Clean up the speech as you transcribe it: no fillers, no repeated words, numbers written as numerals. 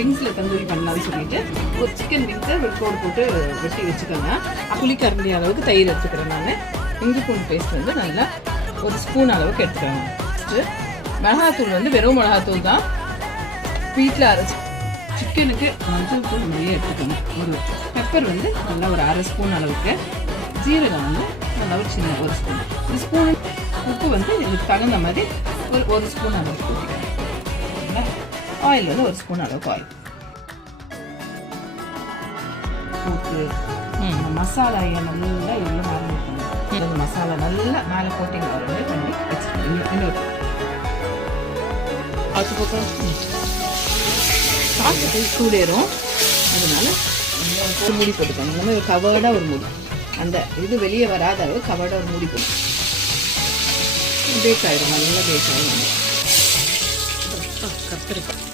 விங்ஸில் தந்தூரி பண்ணலாம்னு சொல்லிட்டு ஒரு சிக்கன் விங்ஸை வெட்டோடு போட்டு வெட்டி வச்சுக்கோங்க. புளிக்கரண்டி அளவுக்கு தயிர் எடுத்துக்கிறேன். நான் இஞ்சி பூண்டு பேஸ்ட் வந்து நல்லா ஒரு ஸ்பூன் அளவுக்கு எடுத்துக்கிறேன். ஃபஸ்ட்டு மிளகாத்தூள் வந்து வெறும் மிளகாத்தூள் தான் வீட்டில் அரைச்சி. சிக்கனுக்கு மஞ்சள் தூள் நிறைய எடுத்துக்கணும். ஒரு பெப்பர் வந்து நல்லா ஒரு அரை ஸ்பூன் அளவுக்கு, ஜீரகம் வந்து நல்லா ஒரு சின்ன ஒரு ஸ்பூன், ஒரு ஸ்பூன் உப்பு வந்து இதுக்கு தகுந்த மாதிரி ஒரு ஸ்பூன் அளவுக்கு ஊற்றிக்கணும். ஆயில் வந்து ஒரு ஸ்பூன் அளவுக்கு ஆயில் போட்டு மசாலா நல்லா இவ்வளோ ஆரம்பிக்கணும். மசாலா நல்லா மேலே போட்டிங்க வர பண்ணி வச்சுக்கணும். இன்னொரு அது பக்கம் சாப்பிட்டு சூடேறும். அதனால ஒரு மூடி போட்டுக்கணும். இந்த மாதிரி கவர்டாக ஒரு மூடி, அந்த இது வெளியே வராத அளவு கவர்டாக ஒரு மூடி போட்டு பேக் ஆகிடும். நல்லா பேக் ஆகிடும். கத்திரிக்காய்